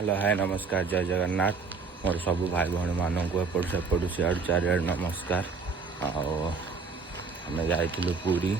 Hello hi नमस्कार जय जगन्नाथ मोर सब भाई भौणी मानक एपट सेपट सियाड़ चारिआड नमस्कार। आम जाइलु पुरी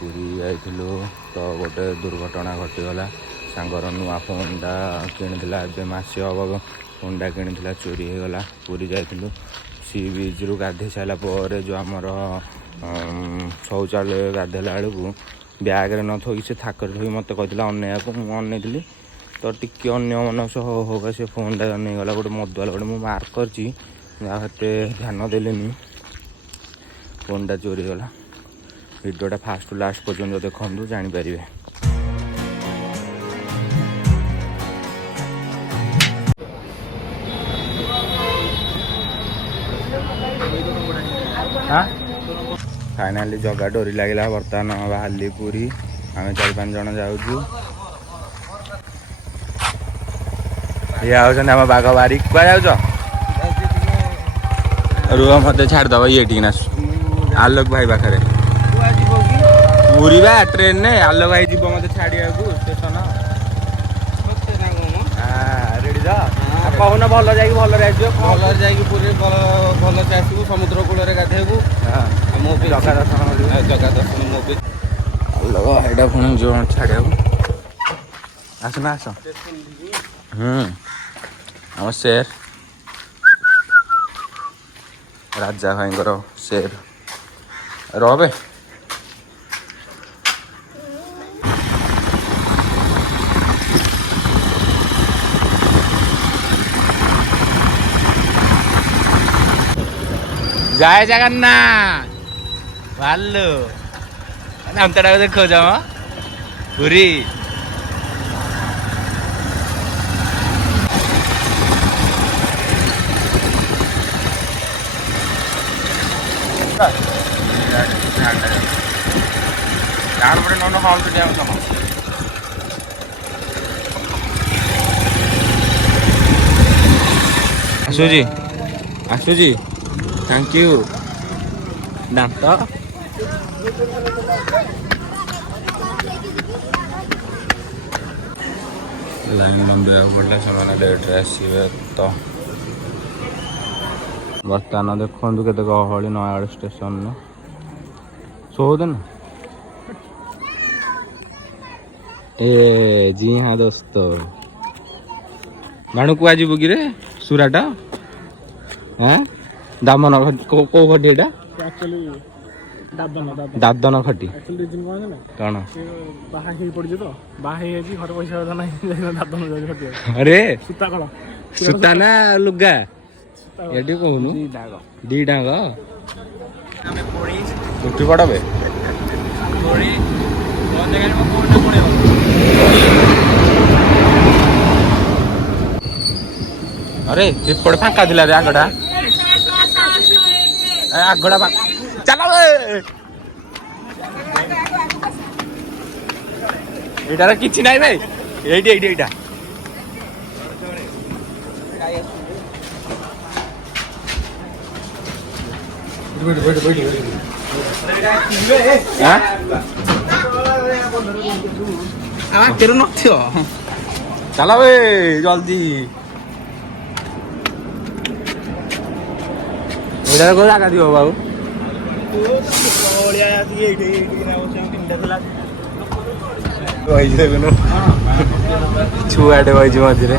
पुरी जाइलु तो गोटे दुर्घटना घटीगला। सांगर नुआ फोनटा किणिला ए मसे हम फोनटा किणिला चोरी होगला। पुरी जाइलु सी बीच रु गाधे सारा पर जो आमर शौचालय गाधेला बेलू ब्याग्रे न थोक से थाक थोक मत कहला अनेक मुझे अनेली तो टिके अन्य मनस होगा से फोनटा नहीं गला गोटे मदुआल गोटे मुझे मार्क कर ध्यान देनी फोनटा चोरी गला। भिडियोटा फास्ट टू लास्ट पर्यटन देखु जापर। फाइनाली जगह डोरी लगे बर्तमान बाहर पूरी आम 4-5 जन जाऊँ। ये आम बाघ बारी क्या जाऊ रुह मत छाड़दब ये आलोक भाई पाखे पूरी बा ट्रेन ने आलोक भाई जीव मत छाड़ा स्टेशन रेडी कहून भल जा भल पूरी भल से आसू समुद्र कूल गाधेबू जगह दर्शन आलोक भाईटा पुणी जो छाड़ा आसना आस आम शेर राजा भाई शेर रे जय जगन्नाथ भालू नामटा देखो जा पुरी आसुजी आसुजी थैंक यू दांत लाइन लंबे पड़े से लेट्रे आसवे तो बर्तमान देखु के गहली नयागढ़ स्टेशन में सोदन ए जी हाँ दोस्त बाणु को आज बुगी रे सुराटा हाँ दामन कौ खटी एटा दादन खटी कौन अरे सूता ना लुगा ये कहूनु दीटाक उठी पड़े अरे एपट फांका थिला रे आगड़ा आगड़ा चला एटार किछि नाइ भाई एटा तेरे नथियो चला बे जल्दी एटा को जागा दियो बाबू छुआटे बज मझे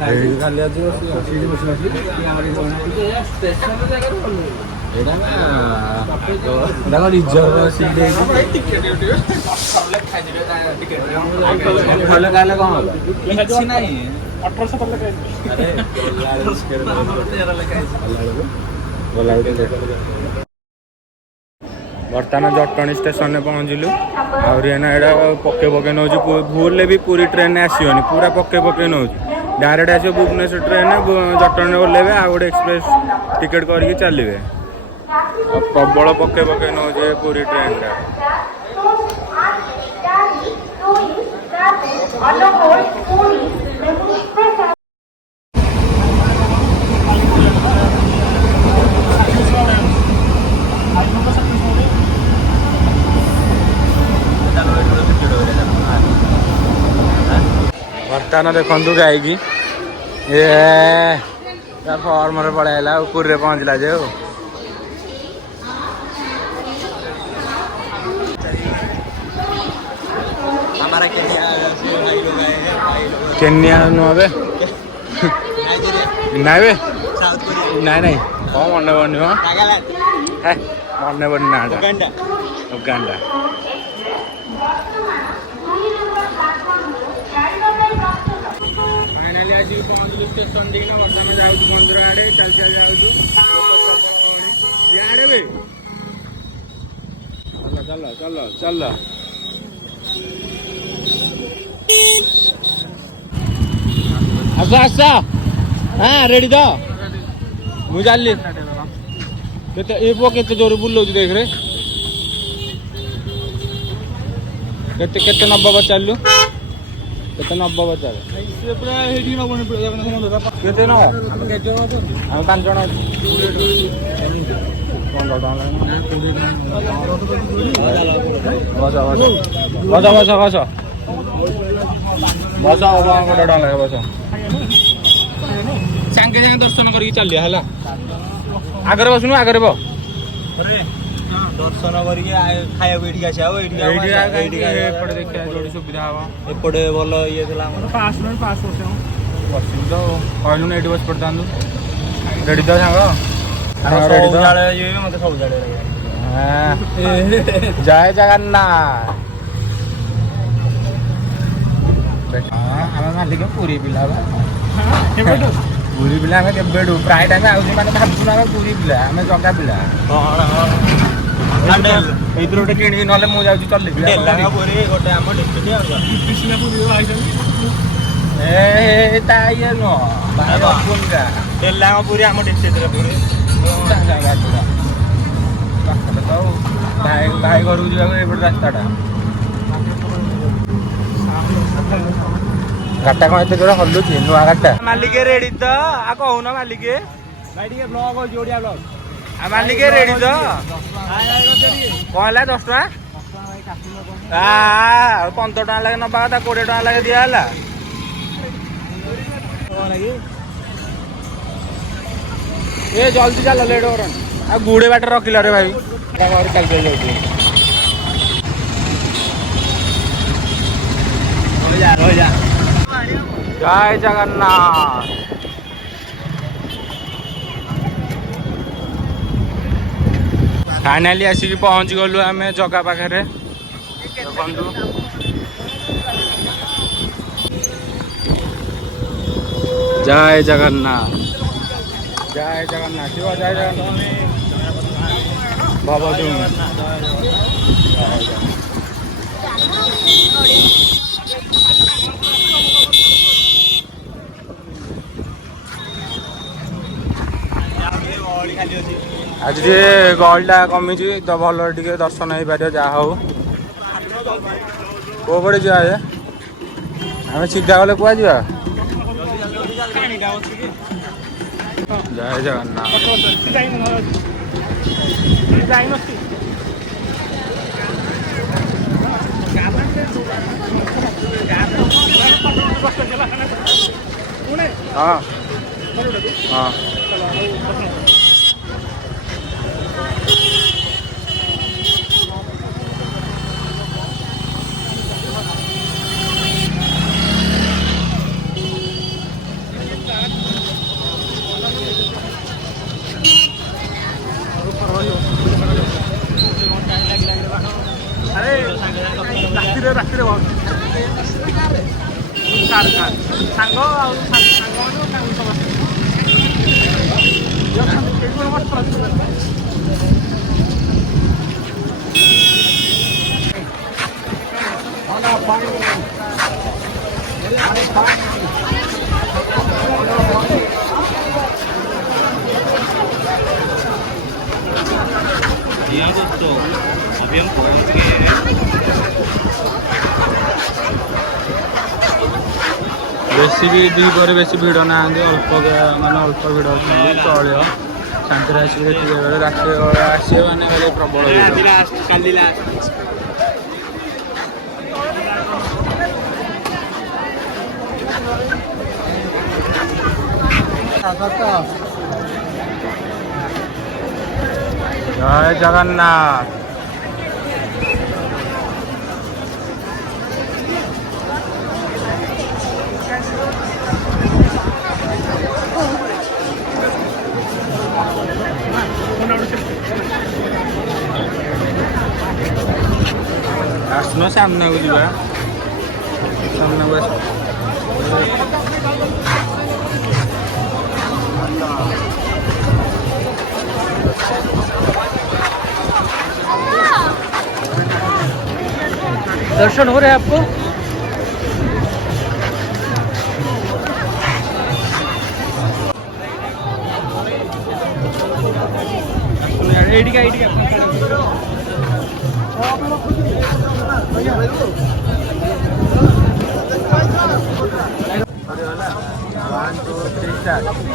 खाली ରିଜର୍ଭ ସିଟ୍ ଭଲ କାଲେ କ'ଣ ହବ କିଛି ନାହିଁ 1800 ବର୍ତ୍ତମାନ ଜଟଣୀ ଷ୍ଟେସନରେ ପହଞ୍ଚିଲୁ ଆହୁରି ଏଇନା ଏଇଟା ପକେଇ ପକେଇ ନେଉଛି ଭୁଲରେ ବି ପୁରୀ ଟ୍ରେନରେ ଆସିବନି ପୁରା ପକେଇ ପକେଇ ନେଉଛି ଡାଇରେକ୍ଟ ଆସିବ ଭୁବନେଶ୍ୱର ଟ୍ରେନରେ ଜଟଣୀରେ ଓହ୍ଲେଇବେ ଆଉ ଗୋଟେ ଏକ୍ସପ୍ରେସ୍ ଟିକେଟ୍ କରିକି ଚାଲିବେ ଆଉ ପ୍ରବଳ ପକେଇ ପକେଇ ନେଉଛି ପୁରୀ ଟ୍ରେନଟା ବର୍ତ୍ତମାନ ଦେଖନ୍ତୁ ଗାଈକି ତା ଫର୍ମରେ ପଳେଇଲା ଆଉ ପୁରୀରେ ପହଞ୍ଚିଲା ଯେ ଆଉ କେନିଆ ନୁହଁ ନାଇଁ ନାଇଁ କ'ଣ ମନେ ପଡ଼ୁନି ମ ମନେ ପଡ଼ୁନି ନାଁଟା ଉଗାଣ୍ଡା ଫାଇନାଲି ଆସିକି ପହଞ୍ଚିଲୁ ଷ୍ଟେସନ ଟିକେ ବର୍ତ୍ତମାନ ଯାଉଛୁ ମନ୍ଦିର ଆଡ଼େ ଚାଲି ଚାଲି ଯାଉଛୁ ଇଆଡ଼େ ବି ଚାଲ ଚାଲ ଚାଲ ଆସ ଆସ ହଁ ରେଡ଼ି ତ ମୁଁ ଜାଣିଲି କେତେ ଏ ପୁଅ କେତେ ଜୋର ବୁଲଉଛି ଦେଖରେ କେତେ କେତେ ନବ ପଚାରିଲୁ କେତେ ନବ ପଚାର କେତେ ନବ ଆମେ 5 ଜଣ ଅଛୁ ବସ ବସ ବସ ବସ ବସ ଗୋଟେ ଟଙ୍କା ଲାଗେ ବସ ସାଙ୍ଗେ ସାଙ୍ଗେ ଦର୍ଶନ କରିକି ଚାଲିବା ହେଲା ଆଗରେ ବସୁନୁ ଆଗରେ ବସ ଦର୍ଶନ କରିକି ଖାଇବାକୁ ଏଇଠିକି ଆସିବା ଏପଟେ ଦେଖିବା ଯୋଉଠି ସୁବିଧା ହବ ଏପଟେ ଭଲ ଇଏ ଥିଲା ଆମର ବସିବୁ ତ କହିଲୁନି ଏଇଠି ବସି ପଡ଼ିଥାନ୍ତୁ ରେଡ଼ି ତ ସାଙ୍ଗ ମତେ ସବୁ ଜୟ ଜଗନ୍ନାଥ ଆମେ ମାଲିକ ପୁରୀ ପିଲା ପୁରୀ ପିଲା ଆମେ କେବେଠୁ ପ୍ରାୟ ଟାଇମ୍ ଆଉଛୁ ମାନେ ଭାବୁଛୁ ଆମେ ପୁରୀ ପିଲା ଆମେ ଜଗା ପିଲା ଏଇଥିରୁ ଗୋଟେ କିଣିକି ନହେଲେ ମୁଁ ଯାଉଛି ଚଲେଇବି ଗୋଟେ ଆମ ତା ଇଏ ନୁହଁ ପୁରୀ ଆମ ଡିଷ୍ଟ୍ରିକ୍ଟରେ ପୁରୀ ପାଖରେ ତ ଭାଇ ଘରକୁ ଯିବାକୁ ଏଇପଟେ ରାସ୍ତାଟା ଗାଟା କ'ଣ ଏତେ ଜୋର ହଲୁଛି ନୂଆ ଗାଟା ମାଲିକ ରେଡି ତ ଆଉ କହୁନ ମାଲିକ ଭାଇ ଟିକେ ବ୍ଲଗ ହଉଛି ଓଡିଆ ବ୍ଲଗ ଆଉ ମାଲିକ ରେଡି ତ କ'ଣ ହେଲା 10 ଟଙ୍କା 15 ଟଙ୍କା ଲାଗେ ନବା କଥା 20 ଟଙ୍କା ଲାଗେ ଦିଆ ହେଲା ଏ ଜଲ୍ଦି ଚାଲ ଲେଟ୍ କରନି ଆଉ ଗୁଡେ ବାଟ ରଖିଲା ରେ ଭାଇ ଚାଲି ଚାଲି ଯାଉଛି ଜୟ ଜଗନ୍ନାଥ ଫାଇନାଲି ଆସିକି ପହଞ୍ଚି ଗଲୁ ଆମେ ଜଗା ପାଖରେ ଦେଖନ୍ତୁ ଜୟ ଜଗନ୍ନାଥ ଜୟ ଜଗନ୍ନାଥ ଶିବ ଜୟ ଜଗନ୍ନାଥ ଭବ ଆଜି ଟିକେ ଗହଳିଟା କମିଛି ତ ଭଲ ଟିକେ ଦର୍ଶନ ହେଇପାରିବ ଯାହା ହଉ କୋଉ ପଟେ ଯିବା ଆମେ ସିଧା ଗଲେ କୁଆ ଯିବା ଜୟ ଜଗନ୍ନାଥ ହଁ ହଁ बेसी भी द्विपर बेसी भिड़ ना अल्प मान अल्प भिड़ अच्छे चलिए शांति आसिक रात आसवे मैंने प्रबल जय जगन्नाथ। आसनो सामने को जीवा सामने को दर्शन हो रहे हैं आपको?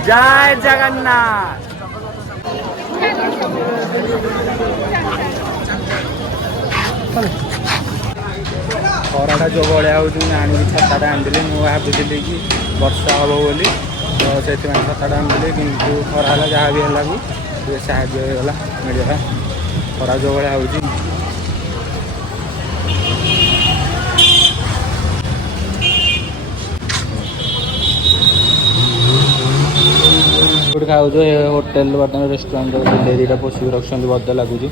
जय जगन्नाथ। खराटा जो भाया हो आनिक छताटा आनी मुझे कि वर्षा हम बोली तो से छताटा आनी कि खरा जहाँ भी है साहय मिलला खरा जो भाया हो खाऊ होटेल बर्तमान रेस्टोरेंट डेरीटा पोषिक रखुच्च बद लगुच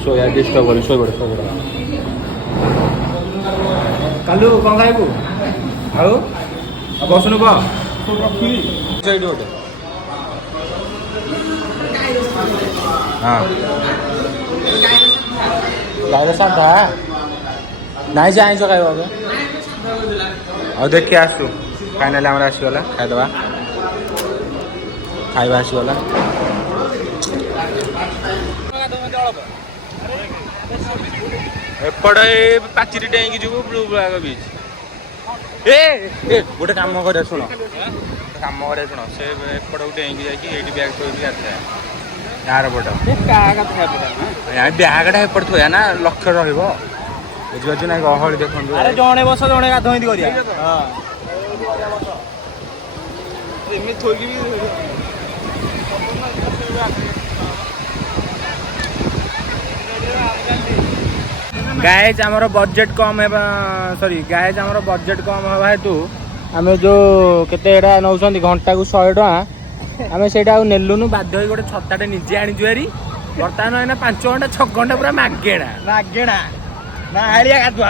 सोया डिस्टर्ब कर शोबड़ कालू कौन खाइबू आउ बसनु गोटे हाँ गाଈର ସାଧା ନାଇଁ ଯେ ଆଇଁଷ ଖାଇବ ଏବେ ଆଉ ଦେଖି ଆସୁ ଫାଇନାଲି ଆମର ଆସିଗଲା ଖାଇଦେବା ଖାଇବା ଆସିଗଲା ଏପଟେ ପାଚିରି ଡେଇଁକି ଯିବୁ ବ୍ଲୁ ବ୍ଲାକ୍ ବିଚ୍ ଏ ଗୋଟେ କାମ କରିବା ଶୁଣ ସେ ଏପଟକୁ ଡେଇଁକି ଯାଇକି ଏଇଠି ବ୍ୟାଗ୍ ଥୋଇକି ଗାଧେଇବା यार पट ब्यागटा एपट थोया ना लक्ष्य रहा बुझे ना गहली देखो जड़े बस जड़े गाधोई गाइज आमर बजेट कम है सॉरी गाइज आमर बजेट कम हवा हेतु आम जो केते नौ घंटा को 100 टका आम से नेलुनु बाध्य गोटे छताटे निजे आनीचु हारी बर्तमान है 5 घंटा 6 घंटा पूरा मागेणा मालिया गाधुआ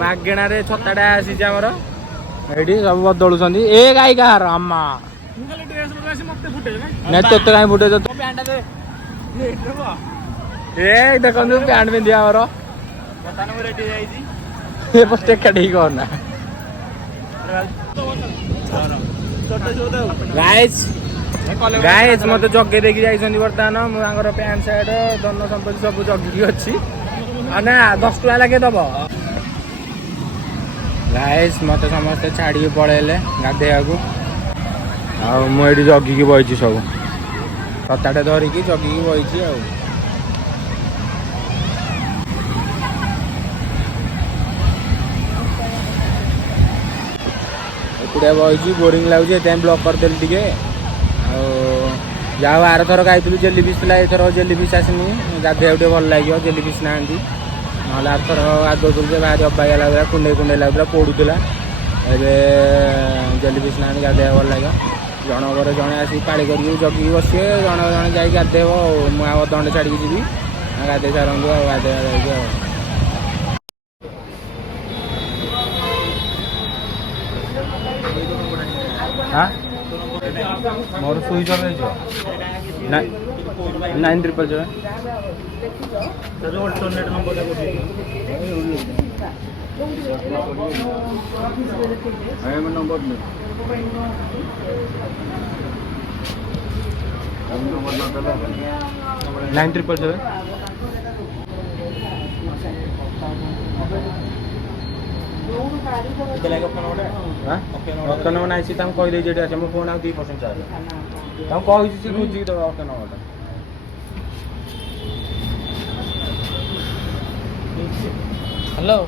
मागेण छताटा आसी ये सब बदलुं ए गाई कहार अम्मा तो कहीं फुटे ए देखो पैंट पिंधि आमर ठीक करना गाइज मत जगे देखी जाइए बर्तमान मुझे पैंट सार्ट धन संपत्ति सब जगिकी अच्छी ना 10 टका लगे दब गाइज मत समस्ते छाड़ी पलैले गाधेया मुझे जगिकी बही सब छताटे धरिकी जगिकी बही एकुटिया बही बोरिंग लगुच ब्लॉक करदेली टे जाओ आर थर खाई जेली फिश था एथर जेली फिश आसनी गाधे भल लगे जेली फिश ना ना आर थर गाधोल भारी अबाया लगे कुंडे कुंडे लगे पड़ूला जेली फिश ना गाधे भल लगे जनकर जड़े आसिक पाड़ी कर जगिकी बसवे जन जड़े जा गाधेब मुझे अधघंटे छाड़ी जी गाधे सारंतु गाधे जाइए हाँ मोर सुईच ऑफ 9 ट्रिपल 7 ଅକ୍ଷ ନମ୍ବର ନାହିଁ ସେ ତାଙ୍କୁ କହିଦେଇଛି ଏଠି ଅଛି ମୋ ଫୋନ୍ ଆଉ 2% ଚାର୍ଜ ତାଙ୍କୁ କହିଛି ସେ ବୁଝିକି ଦେବ ଅକ୍ଷ ନମ୍ବରଟା ହ୍ୟାଲୋ